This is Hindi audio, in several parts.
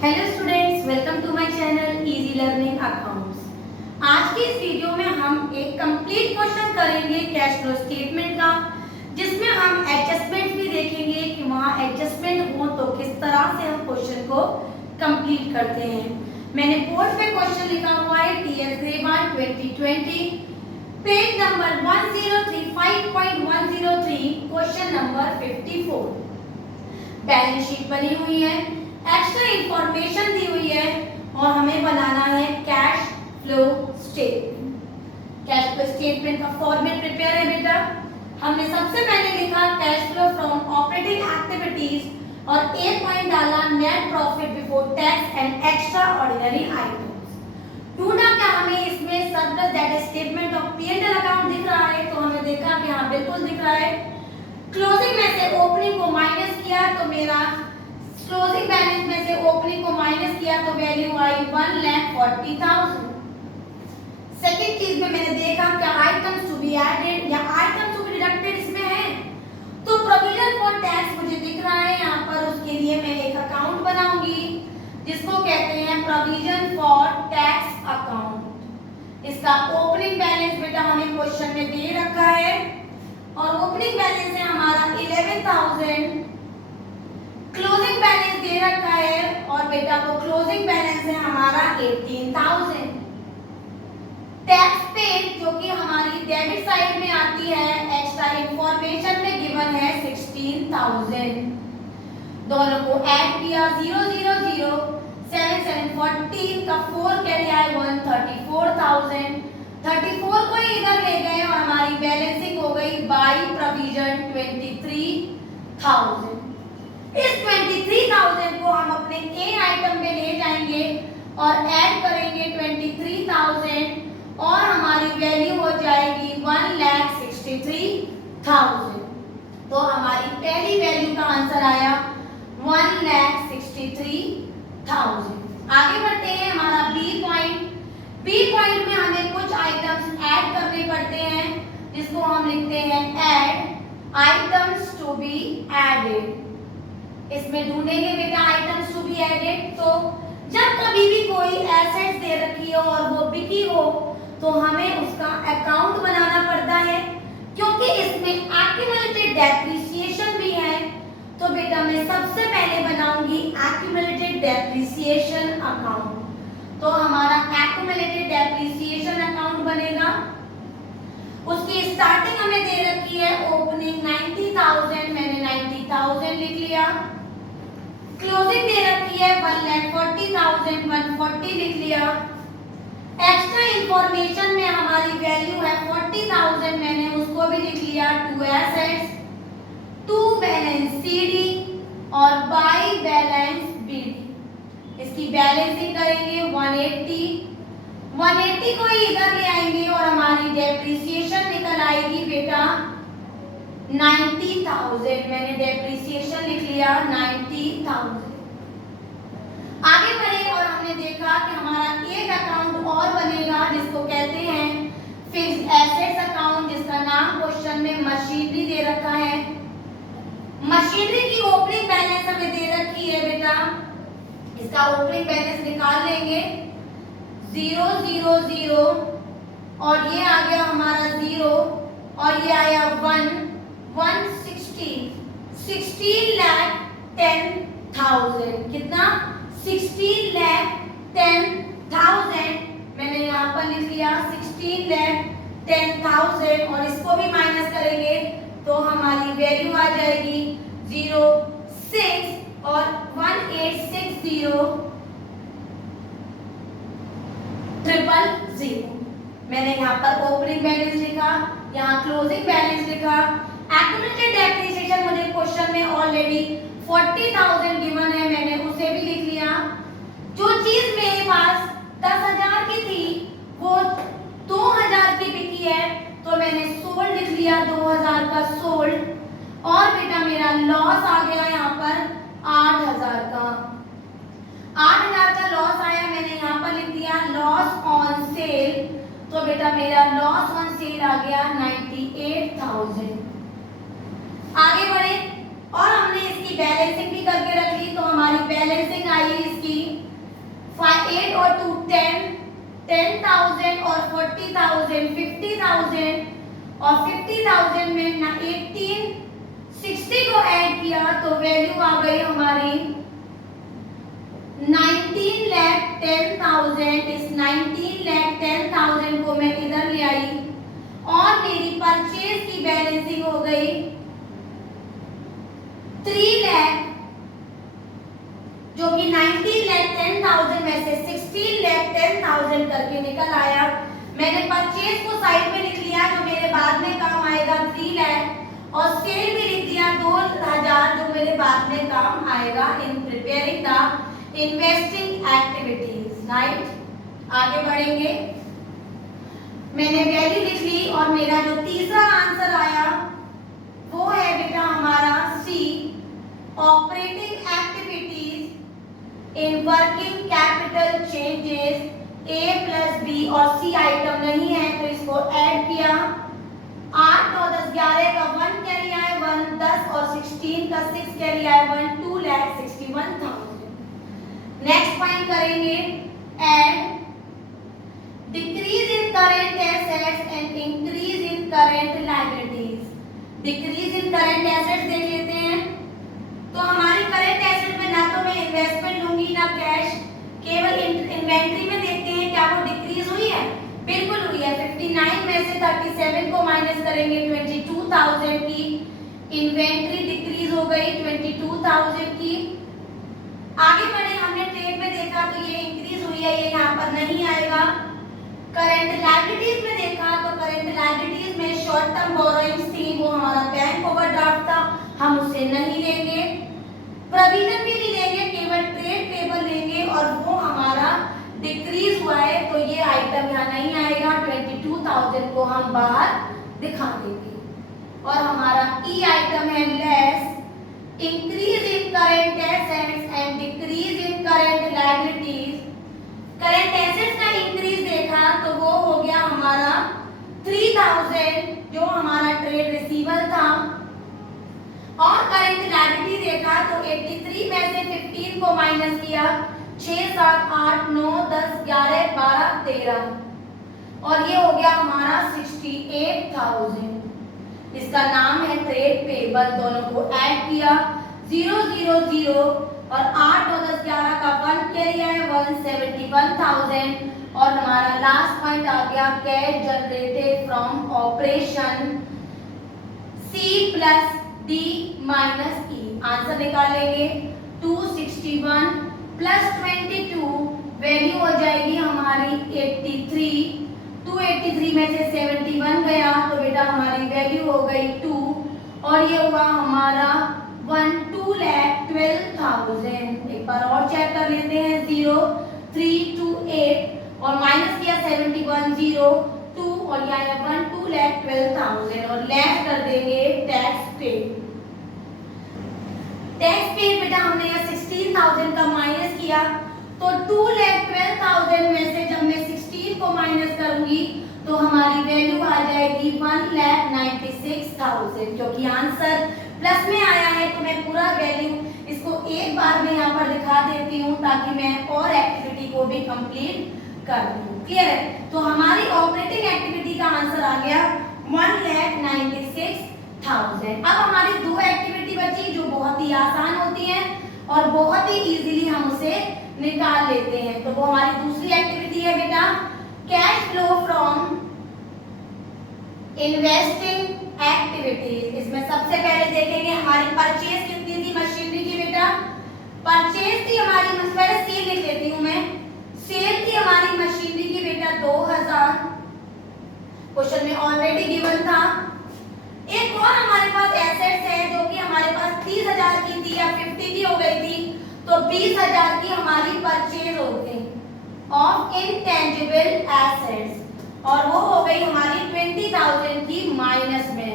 Hello students, welcome to my channel easy learning accounts. आज की इस वीडियो में हम एक कंप्लीट क्वेश्चन करेंगे कैश फ्लो स्टेटमेंट का, जिसमें हम एडजस्टमेंट भी देखेंगे कि वहाँ एडजस्टमेंट हो तो किस तरह से हम क्वेश्चन को कंप्लीट करते हैं। मैंने बोर्ड पे क्वेश्चन लिखा हुआ है TSA 1 2020, page number 1035.103, question number 54। Balance sheet बनी हुई है, एक्स्ट्रा इंफॉर्मेशन दी हुई है और हमें बनाना है cash flow statement. Cash flow statement का फॉर्मेट प्रिपेयर है बेटा। हमने सबसे पहले लिखा cash flow from operating activities और ए पॉइंट डाला net profit before tax and extra ordinary items. ढूंढा क्या हमें इसमें surplus that statement of P&L account दिख रहा है, तो हमने देखा कि हाँ बिल्कुल दिख रहा है। क्लोजिंग में से ओपनिंग को माइनस किया तो मेरा क्लोजिंग बैलेंस में से ओपनिंग को माइनस किया तो वैल्यू आई 1,40,000। सेकंड चीज में मैंने देखा क्या आइटम्स टू बी एडेड या आइटम्स टू बी डिडक्टेड इसमें है, तो प्रोविजन फॉर टैक्स मुझे दिख रहा है यहाँ पर। उसके लिए मैं एक अकाउंट बनाऊंगी जिसको कहते हैं प्रोविजन फॉर टैक्स अकाउंट। इसका ओपनिंग बैलेंस बेटा हमें क्वेश्चन में दे रखा है और ओपनिंग बैलेंस है हमारा 11,000, क्लोजिंग बैलेंस दे रखा है और बेटा वो क्लोजिंग बैलेंस है हमारा 18,000। टैक्स पेड जो कि हमारी डेबिट साइड में आती है, एक्स्ट्रा इंफॉर्मेशन में गिवन है 16,000। दोनों को ऐड किया 0 0 0 7 7 14 का 4 कैरी आए 134,000। 34 को इधर ले गए और हमारी बैलेंसिंग हो गई बाय प्रोविजन 23,000। इस 23,000 को हम अपने ए आइटम में ले जाएंगे और ऐड करेंगे 23,000 और हमारी वैल्यू हो जाएगी 1,63,000। तो हमारी पहली वैल्यू का आंसर आया 1,63,000। आगे बढ़ते हैं, हमारा बी पॉइंट में हमें कुछ आइटम्स ऐड करने पड़ते हैं जिसको हम लिखते हैं add items to be added. इसमें ढूंढेंगे बेटा आइटम्स टू बी एडेड। तो जब कभी भी कोई एसेट्स दे रखी हो और वो बिकी हो तो हमें उसका अकाउंट बनाना पड़ता है, क्योंकि इसमें एक्यूमुलेटेड डेप्रिसिएशन भी है। तो बेटा मैं सबसे पहले बनाऊंगी एक्यूमुलेटेड डेप्रिसिएशन अकाउंट। तो हमारा एक्यूमुलेटेड डेप्रिसिएशन अकाउंट बनेगा। उसकी स्टार्टिंग हमें दे रखी है ओपनिंग 90,000, मैंने 90,000 लिख लिया। क्लोजिंग दे रखी है 1,40,000, 140 लिख लिया। एक्स्ट्रा इंफॉर्मेशन में हमारी वैल्यू है 40,000, मैंने उसको भी लिख लिया। To assets, to balance CD और बाय बैलेंस BD। इसकी बैलेंसिंग करेंगे 180 को इधर ले आएंगे और हमारी डेप्रिसिएशन निकल आएगी बेटा 90,000, मैंने डेप्रिसिएशन लिख लिया 90,000। आगे बढ़े और हमने देखा कि हमारा एक अकाउंट और बनेगा जिसको कहते हैं फिक्स्ड एसेट्स अकाउंट, जिसका नाम क्वेश्चन में मशीनरी दे रखा है। मशीनरी की ओपनिंग बैलेंस हमें दे रखी है बेटा, इसका ओपनिंग बैलेंस निकाल लेंगे 0 0 0 और ये आ गया हमारा 0 और ये आया 16,10,000। कितना? 16,10,000, मैंने यहाँ पर लिख लिया 16,10,000 और इसको भी माइनस करेंगे तो हमारी वैल्यू आ जाएगी 0 6 और 1860,000। मैंने यहाँ पर ओपनिंग बैलेंस लिखा, यहाँ क्लोजिंग बैलेंस लिखा। एक्यूमुलेटेड डेप्रिसिएशन मुझे क्वेश्चन में ऑलरेडी 40,000 गिवन है, मैंने उसे भी लिख लिया। जो चीज मेरे पास 10,000 की थी वो 2,000 की बिकी है, तो मैंने सोल्ड लिख लिया 2,000 का सोल्ड। और बेटा मेरा लॉस आ गया यहाँ पर 8,000 का। 8,000 का लॉस आया, मैंने यहाँ पर लिख दिया लॉस ऑन सेल। तो बेटा मेरा लॉस ऑन सेल आ गया 98,000। आगे बढ़े और हमने इसकी बैलेंसिंग भी करके रख ली, तो हमारी बैलेंसिंग आई इसकी 8 और 2 10, 10,000 और 40,000 50,000 और 50,000 में ना 18 60 को ऐड किया तो वैल्यू आ गई हमारी 19,10,000। इस 19,10,000 को मैं इधर ले आई और मेरी परचेज की बैलेंसिंग हो गई 3 लाख, जो कि 19,10,000 में से 16,10,000 करके निकल आया। मैंने परचेज को साइड में लिख लिया जो मेरे बाद में काम आएगा 3 लाख, और सेल भी लिख दिया 2,000 जो मेरे बाद में काम आएगा in preparing the investing activities. Right, आगे बढ़ेंगे। मैंने वैल्यू लिख ली और मेरा जो तीसरा आंसर आया वो है बेटा हमारा C, operating activities in working capital changes. A plus B और सी आइटम नहीं है तो इसको ऐड किया। 8 9 10 11 का 1 कैरी आए 1, 10 और 16 का 6 कैरी आए 1, 2,61,000। नेक्स्ट पॉइंट करेंगे add decrease in current assets and increase in current liabilities. Decrease in current assets देख लेते हैं। तो हमारी करंट एसेट में ना तो मैं इन्वेस्टमेंट लूंगी ना कैश, केवल इन्वेंट्री में देखते हैं क्या वो डिक्रीज हुई है। बिल्कुल हुई है। 59 में से 37 को माइनस करेंगे 22,000 की इन्वेंट्री डिक्रीज हो गई 22,000 की। आगे बढ़े, हमने ट्रेड में देखा तो ये इंक्रीज हुई है, ये यहाँ पर नहीं आएगा। करंट लायबिलिटीज में देखा तो करंट लायबिलिटीज में शॉर्ट टर्म बोरोइंग्स थी, वो हमारा बैंक ओवरड्राफ्ट था, हम उसे नहीं लेंगे। प्रोविजन भी नहीं लेंगे, केवल ट्रेड पेबल लेंगे और वो हमारा डिक्रीज हुआ है तो ये आइटम यहाँ नहीं आएगा। 22,000 को हम बाहर दिखा देंगे। और हमारा ई आइटम है less increase in current assets and decrease in current liabilities. Current assets का इंक्रीज देखा तो वो हो गया हमारा 3,000 जो हमारा ट्रेड रिसीवेबल था, और करंट लायबिलिटी देखा तो 83 में से 15 को माइनस किया 6 7 8 9 10 11 12 13 और ये हो गया हमारा 68,000। इसका नाम है ट्रेड पेबल। दोनों को ऐड किया 0 0 0 और 8 9 10 11 का 1 कैरी है 171,000 और हमारा लास्ट पॉइंट आ गया cash generated from operation C plus D minus E. Answer निकालेंगे 261 प्लस 22 वैल्यू हो जाएगी हमारी 83। 283 में से 71 गया तो बेटा हमारी वैल्यू हो गई 2 और ये हुआ हमारा 2,12,000। एक बार और चेक कर लेते हैं 0 3 2 8 और माइनस किया 71 0 2 और यहाँ 2,12,000 और लेस कर देंगे टैक्स पेड। टैक्स पेड बेटा हमने यहाँ 16,000 का माइनस किया तो 2,12,000 में से जब मैं 16 को माइनस करूंगी तो हमारी वैल्यू आ जाएगी 1,96,000 क्योंकि आंसर प्लस में आया है तो मैं पूरा वैल्यू इसको एक बार में यहाँ पर दिखा देती हूँ ताकि मैं और एक्टिविटी को भी कंप्लीट कर दूँ। क्लियर है? तो हमारी ऑपरेटिंग एक्टिविटी का आंसर आ गया 1,96,000। अब हमारी दो एक्टिविटी बची जो बहुत ही आसान होती हैं और बहुत ही इजीली हम उसे निकाल लेते हैं। तो वो हमारी दूसरी एक्टिविटी है बेटा cash flow from investing activities. इसमें सबसे पहले देखेंगे हमारी परचेज कितनी थी मशीनरी की बेटा। परचेज थी हमारी, पहले सेल लिख लेती हूँ मैं। सेल थी हमारी मशीनरी की बेटा 2,000, क्वेश्चन में ऑलरेडी गिवन था। एक और हमारे पास एसेट्स है जो कि हमारे पास 30,000 की थी या 50 की हो गई थी तो 20,000 की हमारी परचेज हो गई ऑफ इनटेंजिबल एसेट्स और वो हो गई हमारी 20,000 की माइनस में।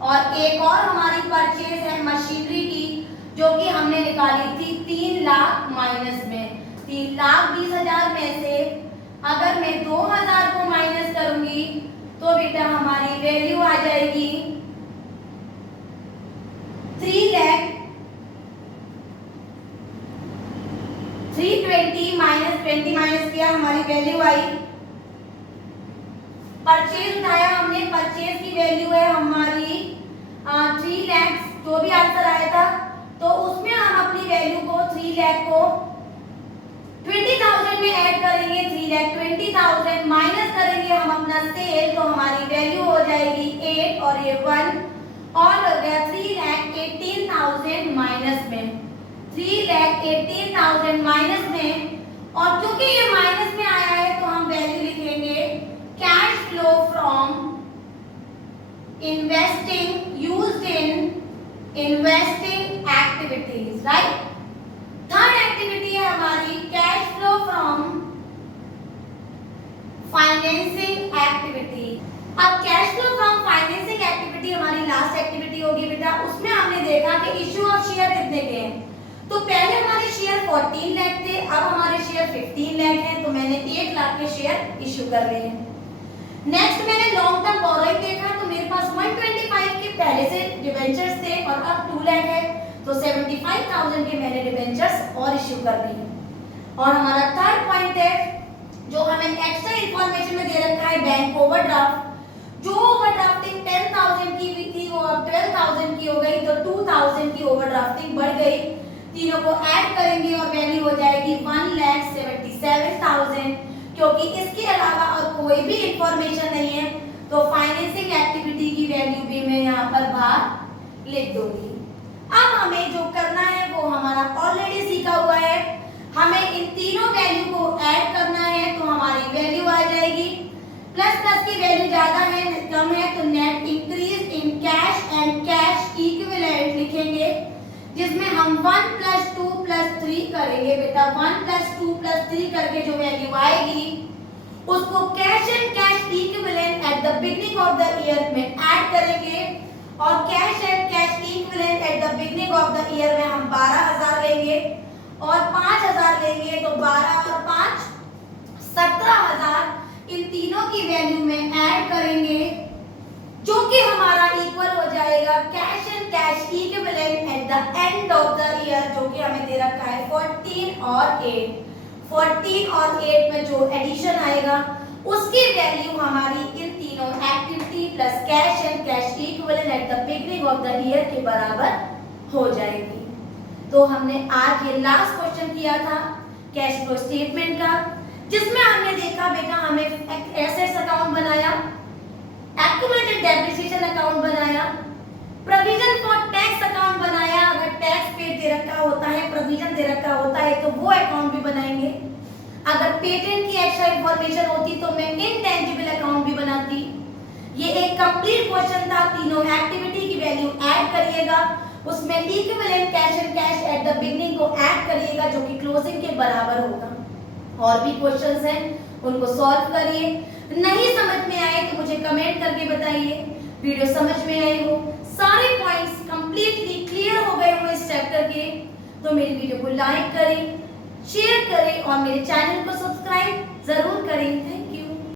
और एक और हमारी परचेज है मशीनरी की जो कि हमने निकाली थी 3 लाख माइनस में। 3,20,000 में से अगर मैं 2,000 को माइनस करूंगी तो बेटा हमारी वैल्यू आ जाएगी 3,20,000 20 माइनस किया, हमारी वैल्यू आई। परचेज उठाया हमने, परचेज की वैल्यू है हमारी 3 लाख, जो भी आंसर आया था, तो उसमें हम अपनी वैल्यू को 3 लाख को 20,000 में ऐड करेंगे, 3,20,000 माइनस करेंगे हम अपना सेल, तो हमारी वैल्यू हो जाएगी 8 और ये 1 और हो गया 3,18,000 माइनस में, 3,18,000 माइनस में। और क्योंकि ये माइनस में आया है तो हम वैल्यू लिखेंगे cash flow from investing used in investing activities, right. Third activity है हमारी cash flow from financing activity. अब cash flow from financing activity हमारी लास्ट एक्टिविटी होगी बेटा। उसमें हमने देखा कि इश्यू ऑफ शेयर कितने के हैं, तो पहले हमारे शेयर 14 लाख थे, अब हमारे शेयर 15 लाख हैं, तो मैंने 1 लाख के शेयर इश्यू कर रहे हैं। नेक्स्ट मैंने लॉन्ग टर्म बोरोइंग देखा, तो मेरे पास 125 के पहले से डिबेंचर्स थे और अब 2 लाख है, तो 75,000 के मैंने डिबेंचर्स और इश्यू कर दी है। और हमारा थर्ड पॉइंट है जो हमें एक्स्ट्रा इंफॉर्मेशन में दे रखा है बैंक ओवरड्राफ्ट। जो ओवरड्राफ्टिंग 10,000 की हुई थी वो अब 12,000 की हो गई, तो 2,000 की ओवरड्राफ्टिंग बढ़ गई। तीनों को ऐड करेंगे और वैल्यू हो जाएगी 1,77,000। क्योंकि इसके अलावा और कोई भी इंफॉर्मेशन नहीं है तो फाइनेंसिंग एक्टिविटी की वैल्यू भी मैं यहाँ पर बाहर लिख दूंगी। अब हमें जो करना है वो हमारा ऑलरेडी सीखा हुआ है, हमें इन तीनों वैल्यू को ऐड करना है, तो हमारी वैल्यू आ जाएगी प्लस प्लस की वैल्यू ज्यादा है कम है, तो net increase in cash and cash equivalent लिखेंगे, जिसमें हम 1 + 2 + 3 करेंगे बेटा। 1 + 2 + 3 करके जो वैल्यू आएगी उसको cash and cash equivalent at the beginning of the year में ऐड करेंगे, और cash and cash equivalent at the beginning of the year में हम 12,000 लेंगे और 5,000 लेंगे, तो 12 और 5 17,000 इन तीनों की वैल्यू में ऐड करेंगे, जो कि हमारा इक्वल हो जाएगा cash and cash equivalent at the end of the year, जो कि हमें दे रखा है 14 और 8। 14 और 8 में जो एडिशन आएगा उसकी वैल्यू हमारी इन तीनों activity plus cash and cash equivalent at the beginning of the year के बराबर हो जाएगी। तो हमने आज ये लास्ट क्वेश्चन किया था कैश फ्लो स्टेटमेंट का, जिसमें हमने देखा बेटा हमें एसेट्स अकाउंट बनाया, एक्यूमुलेटेड डेप्रिसिएशन अकाउंट बनाया, प्रोविजन फॉर टैक्स अकाउंट बनाया, अगर टैक्स पेड दे रखा होता है, प्रोविजन दे रखा होता है तो वो अकाउंट भी बनाएंगे। अगर पेटेंट की एक्स्ट्रा इंफॉर्मेशन होती तो मैं इनटेंजिबल अकाउंट भी बनाती। ये एक कंप्लीट क्वेश्चन था, तीनों एक्टिविटी की वैल्यू ऐड करिएगा, उसमें equivalent cash and cash at the beginning को ऐड करिएगा, जो कि क्लोजिंग के बराबर होगा। और भी क्वेश्चंस हैं उनको सॉल्व करिए। नहीं समझ में आए तो मुझे कमेंट करके बताइए। वीडियो समझ में आई हो, सारे पॉइंट्स कंप्लीटली क्लियर हो गए हो इस चैप्टर के, तो मेरी वीडियो को लाइक करें, शेयर करें और मेरे चैनल को सब्सक्राइब जरूर करें।